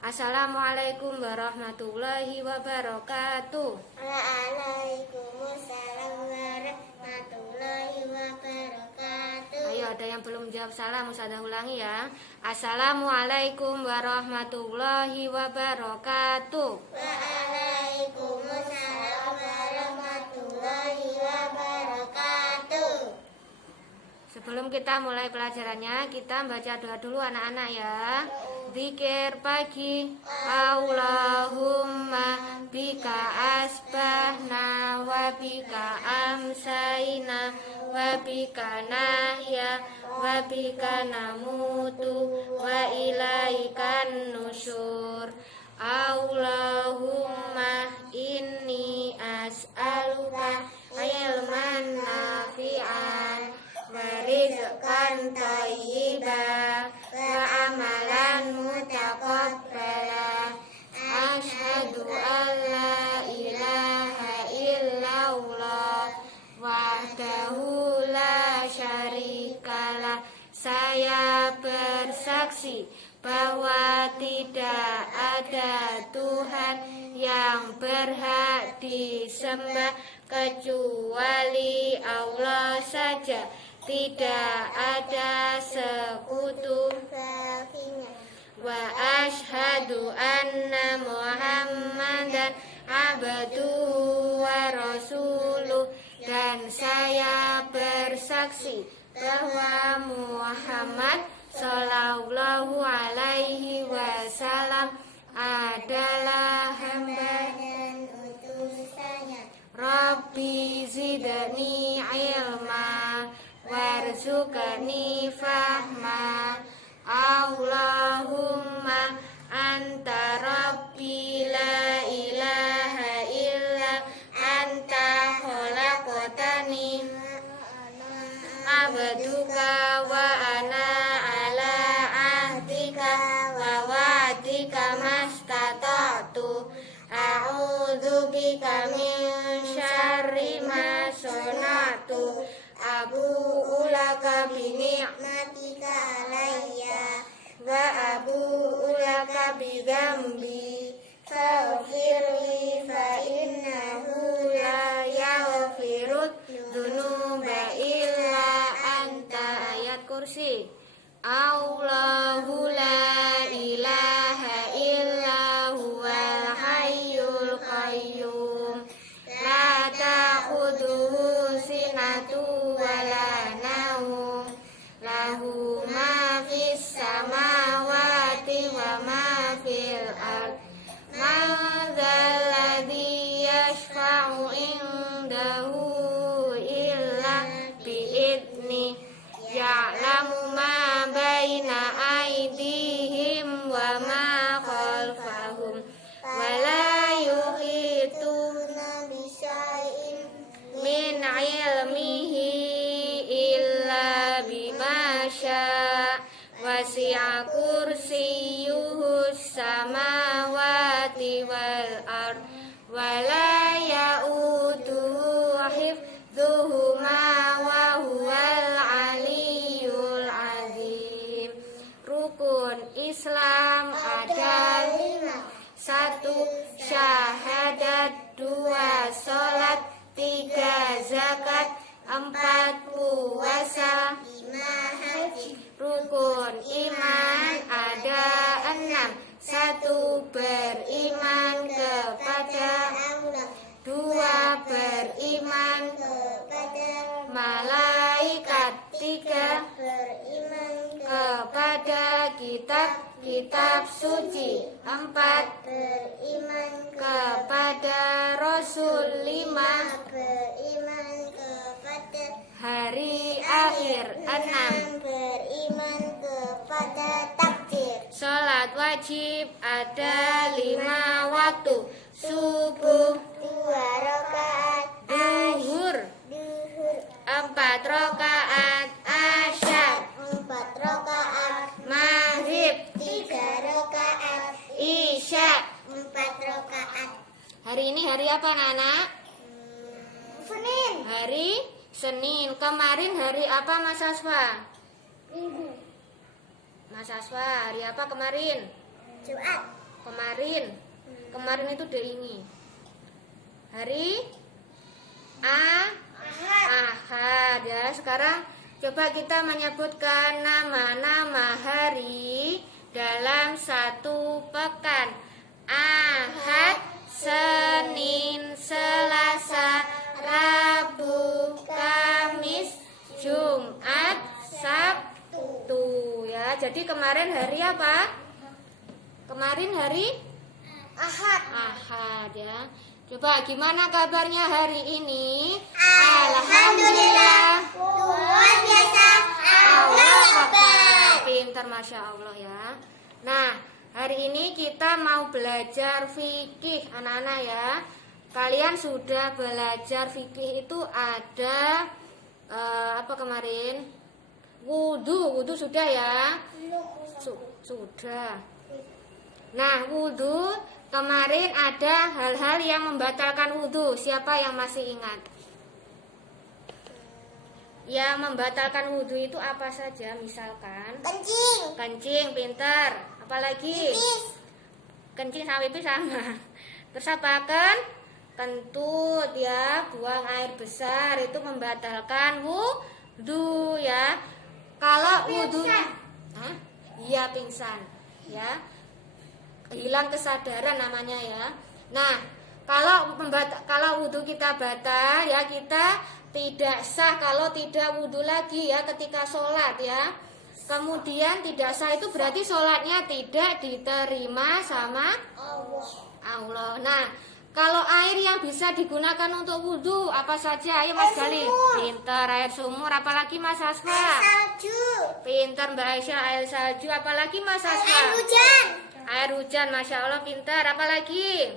Assalamualaikum warahmatullahi wabarakatuh. Waalaikumsalam warahmatullahi wabarakatuh. Ayo, ada yang belum jawab salam, Ustazah ulangi ya. Assalamualaikum warahmatullahi wabarakatuh. Waalaikumsalam warahmatullahi wabarakatuh. Sebelum kita mulai pelajarannya, kita baca doa dulu anak-anak ya. Zikir pagi. Allahumma bika asbahna wa bika amsayna wa bika nahya wa bika namutu wa ilaikan nusyur. Allahumma inni as'aluka ilman nafi'an wa rizqan thayyiban wa amalan mutaqabbala. Asyhadu an la ilaha illallah wahdahu la syarikalah. Saya bersaksi bahwa tidak ada Tuhan yang berhak disembah kecuali Allah saja. Tidak ada sekutu. Wa asyhadu anna Muhammadan abduhu wa rasuluh. Dan saya bersaksi bahwa Muhammad sallallahu alaihi wasallam adalah hamba Dan utusannya. Rabbi zidni ilma warzuqni fahma. Allahumma anta rabbi la ilaha illa anta khalaqtani abduka wa ana ala ahdika wa wa'dika mastata'tu. A'udzubika min syarri ma sana'tu. Abu'u laka bi ni'matika alayya wa abu'u laka bi dzambi faghfirli fa innahu la yaghfirud dzunuba illa anta. Ayat kursi. Allahu la ilaha illa huwal hayyul qayyum la ta'khudhuhu sinatun wa la nawm lahu ma fis samawati wa ma fil ard. Man dzal ladzi yashfa'u indahu illa bi'idzni ya'lamu ma baina aydihim wa ma khalfahum wa la yuhituna bisyai'in min ilmihi illa bima syaa. Wasi'a kursiyyuhu samawati wal ard wa la ya'uduhu hifdzuhuma wa huwal aliyyul azim. Rukun Islam ada 5. 1. Syahadat. 2. Salat. 3. Zakat. 4. Puasa. 5. Haji. Rukun iman ada 6. 1. Beriman kepada Allah. 2. Beriman Kepada malaikat. 3. beriman Kepada kitab suci. 4. beriman Kepada Rasul. 5. beriman kepada Hari akhir. 6. beriman kepada takdir. Salat wajib ada 5 waktu. Subuh, 2 rakaat zuhur, duhur, 4 rakaat asyar, 4 rakaat maghrib, 3 rakaat isya. 4 rakaat Hari ini hari apa anak-anak? Senin. Hari Senin. Kemarin hari apa Mas Aswa? Minggu. Mas Aswa, hari apa kemarin? Jumat. Kemarin. Kemarin itu D ini. Hari Ahad ya. Sekarang coba kita menyebutkan nama-nama hari dalam satu pekan. Ahad, Senin, Selasa, Rabu, Kamis, Jumat, Sabtu ya. Jadi kemarin hari apa? Kemarin hari Ahad. Ahad ya. Coba gimana kabarnya hari ini? Alhamdulillah. Luar biasa. Allah Akbar. Pintar, Masya Allah ya. Nah, hari ini kita mau belajar fikih anak-anak ya. Kalian sudah belajar fikih itu ada apa kemarin? Wudhu sudah ya? Sudah. Nah, wudhu kemarin ada hal-hal yang membatalkan wudhu. Siapa yang masih ingat? Yang membatalkan wudhu itu apa saja? Misalkan Kencing. kencing, pintar. Apalagi? Pipis. Kencing sama pipis sama. Terus apa kan? Kentut ya, buang air besar itu membatalkan wudhu ya. Kalau wudhu, hah? Iya, pingsan ya. Hilang kesadaran namanya ya. Nah, kalau wudhu kita batal ya, kita tidak sah kalau tidak wudhu lagi ya ketika sholat ya. Kemudian tidak sah itu berarti sholatnya tidak diterima sama Allah. Nah, kalau air yang bisa digunakan untuk wudhu apa saja? Ayo Mas Gali. Pintar, air sumur. Apalagi Mas Asfa? Air salju. Pintar Mbak Aisyah, air salju. Apalagi Mas Asfa? Air hujan. Air hujan, Masya Allah, pintar. Apalagi?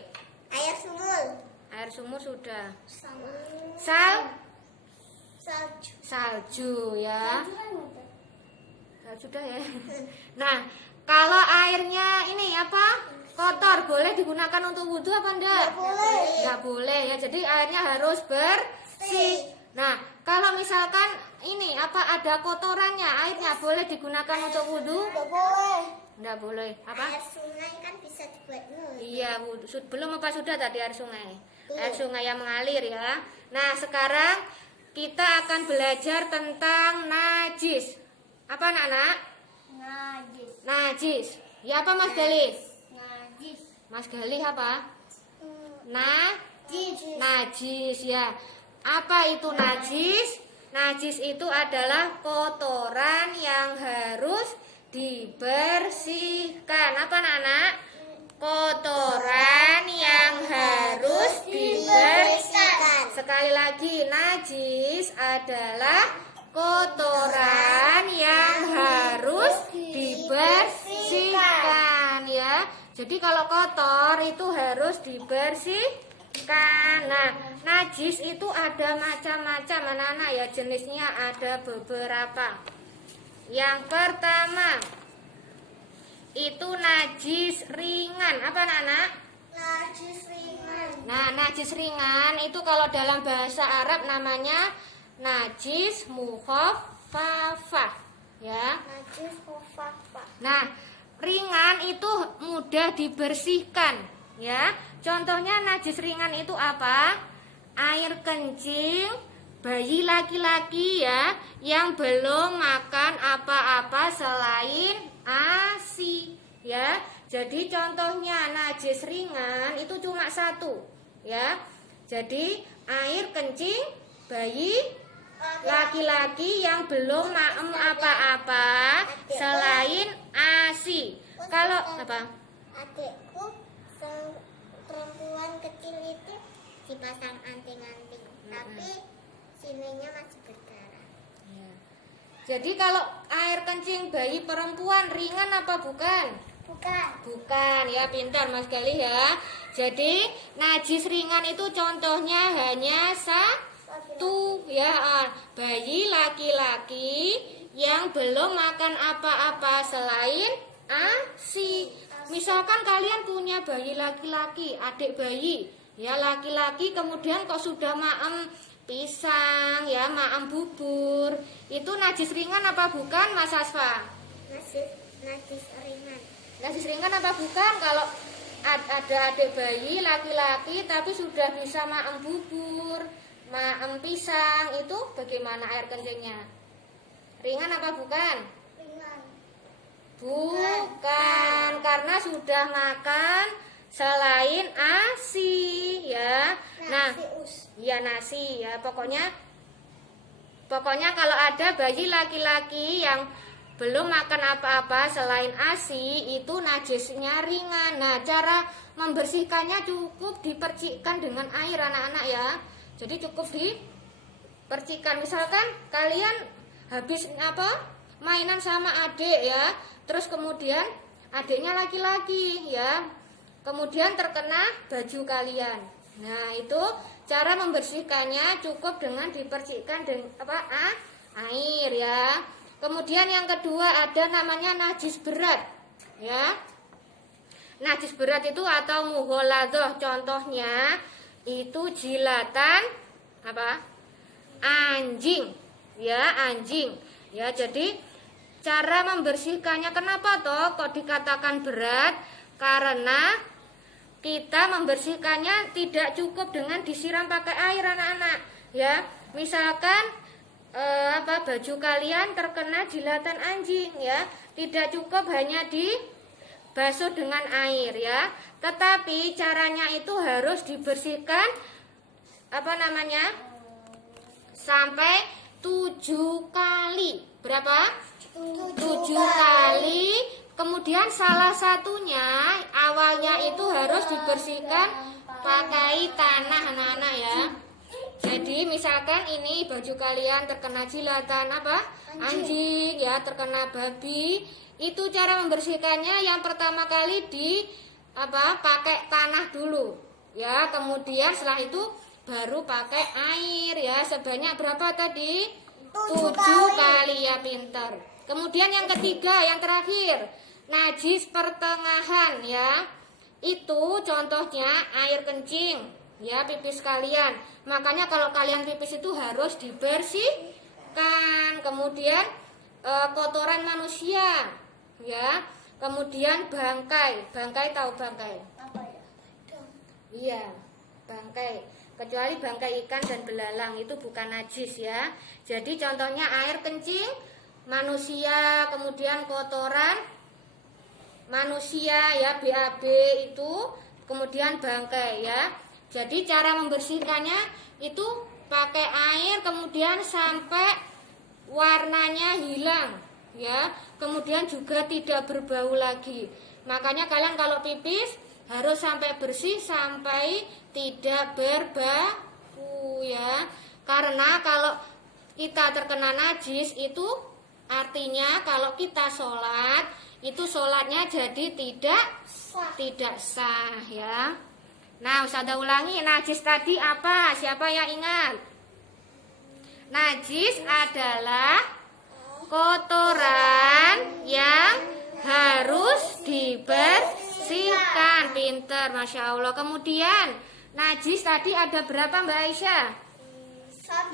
Air sumur. Air sumur sudah. Salju. Salju ya. Sudah ya. Nah, kalau airnya ini apa? Kotor, boleh digunakan untuk wudhu apa enggak? Enggak boleh ya. Jadi airnya harus bersih. Nah, kalau misalkan ini apa ada kotorannya, airnya boleh digunakan untuk wudhu? Enggak boleh. Enggak boleh. Apa? Air sungai kan bisa dibuat wudhu. Iya, wudhu. Belum apa sudah tadi air sungai? Air sungai yang mengalir ya. Nah, sekarang kita akan belajar tentang najis. Apa anak-anak? Najis. Najis. Ya apa Mas Gali? Najis. Mas Gali apa? Najis. Najis ya. Apa itu najis? Najis itu adalah kotoran yang harus dibersihkan. Apa anak-anak? Kotoran yang harus dibersihkan. Sekali lagi, najis adalah kotoran yang harus dibersihkan ya. Jadi kalau kotor itu harus dibersihkan. Nah, najis itu ada macam-macam anak-anak ya, jenisnya ada beberapa. Yang pertama itu najis ringan. Apa anak-anak? Najis ringan. Nah, najis ringan itu kalau dalam bahasa Arab namanya najis mukhaffafah ya. Najis mukhaffafah. Nah, ringan itu mudah dibersihkan ya. Contohnya najis ringan itu apa? Air kencing bayi laki-laki ya yang belum makan apa-apa selain ASI ya. Jadi contohnya najis ringan itu cuma satu ya. Jadi air kencing bayi laki-laki yang belum maem apa-apa selain ASI. Kalau apa? Adikku perempuan kecil itu dipasang anting-anting, tapi sininya masih berdarah. Ya. Jadi kalau air kencing bayi perempuan ringan apa bukan? Bukan. Bukan ya, pintar Mas Gali ya. Jadi najis ringan itu contohnya hanya satu ya, bayi laki-laki yang belum makan apa-apa selain ASI. Misalkan kalian punya bayi laki-laki, adik bayi ya laki-laki, kemudian kok sudah maem pisang ya, maem bubur, itu najis ringan apa bukan Mas Asfa? Najis ringan. Najis ringan apa bukan? Kalau ada adik bayi laki-laki tapi sudah bisa maem bubur, maem pisang, itu bagaimana air kencingnya? Ringan apa bukan? Ringan. Bukan, karena sudah makan selain ASI ya. Nah, ya nasi ya. Pokoknya kalau ada bayi laki-laki yang belum makan apa-apa selain ASI, itu najisnya ringan. Nah, cara membersihkannya cukup dipercikkan dengan air anak-anak ya. Jadi cukup dipercikkan. Misalkan kalian habis mainan sama adik ya, terus kemudian adiknya laki-laki ya, kemudian terkena baju kalian. Nah, itu cara membersihkannya cukup dengan dipercikkan dengan air ya. Kemudian yang kedua ada namanya najis berat ya. Najis berat itu atau mughaladah, contohnya itu jilatan anjing ya, anjing ya. Jadi cara membersihkannya kenapa toh kok dikatakan berat? Karena kita membersihkannya tidak cukup dengan disiram pakai air anak-anak ya. Misalkan baju kalian terkena jilatan anjing ya, tidak cukup hanya dibasuh dengan air ya, tetapi caranya itu harus dibersihkan sampai 7 kali. Berapa? 7 kali. Kemudian salah satunya awalnya itu harus dibersihkan pakai tanah anak-anak ya. Jadi misalkan ini baju kalian terkena jilatan anjing ya, terkena babi, itu cara membersihkannya yang pertama kali pakai tanah dulu ya, kemudian setelah itu baru pakai air ya, sebanyak berapa tadi? 7 kali ya, pintar. Kemudian yang ketiga, yang terakhir, najis pertengahan ya. Itu contohnya air kencing ya, pipis kalian. Makanya kalau kalian pipis itu harus dibersihkan. Kemudian kotoran manusia ya. Kemudian bangkai. Bangkai tahu bangkai? Apa ya? Iya, bangkai. Kecuali bangkai ikan dan belalang itu bukan najis ya. Jadi contohnya air kencing manusia, kemudian kotoran manusia ya, BAB itu, kemudian bangkai ya. Jadi cara membersihkannya itu pakai air kemudian sampai warnanya hilang ya. Kemudian juga tidak berbau lagi. Makanya kalian kalau pipis harus sampai bersih, sampai tidak berbau ya. Karena kalau kita terkena najis itu artinya kalau kita sholat itu sholatnya jadi tidak sah ya. Nah, Ustazah ulangi, najis tadi apa? Siapa yang ingat? Najis adalah kotoran yang harus dibersihkan. Pinter, Masya Allah. Kemudian najis tadi ada berapa Mbak Aisyah? 1.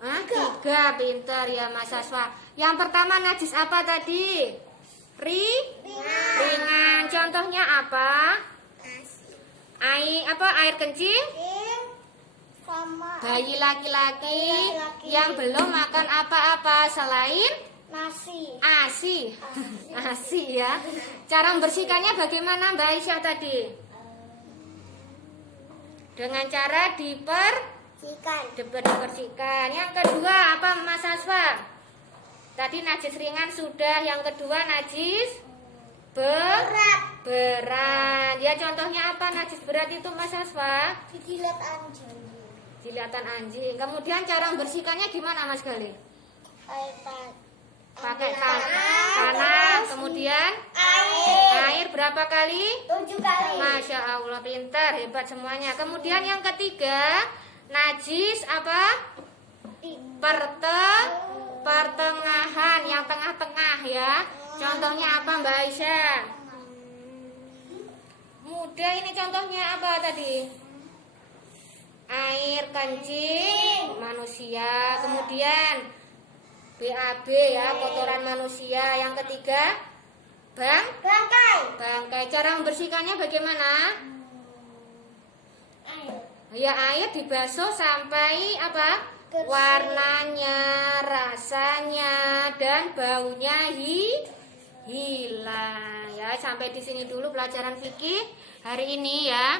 3, pinter ya Mas Aswa. Yang pertama najis apa tadi? Ringan. Contohnya apa? Air kencing Sama bayi laki-laki yang belum makan apa-apa selain nasi. ASI ya. Cara membersihkannya bagaimana Mbak Aisyah tadi? Dengan cara dibersihkan. Yang kedua apa Mas Aswa? Tadi najis ringan sudah, yang kedua najis berat. Ya, contohnya apa najis berat itu Mas Aswa? Jilatan anjing. Kemudian cara membersihkannya gimana Mas Gali? Pakai tanah, kemudian air berapa kali? 7 kali. Masya Allah, pintar, hebat semuanya. Kemudian yang ketiga, najis apa? Pertengahan, yang tengah-tengah ya. Contohnya apa Mbak Aisyah? Mudah ini contohnya apa tadi? Air kencing manusia, kemudian BAB ya, kotoran manusia. Yang ketiga Bangkai. bangkai. Cara membersihkannya bagaimana? Air. Ya, air dibasuh sampai apa? Bersih. Warnanya, rasanya, dan baunya hilang. Ya, sampai di sini dulu pelajaran fikih hari ini ya.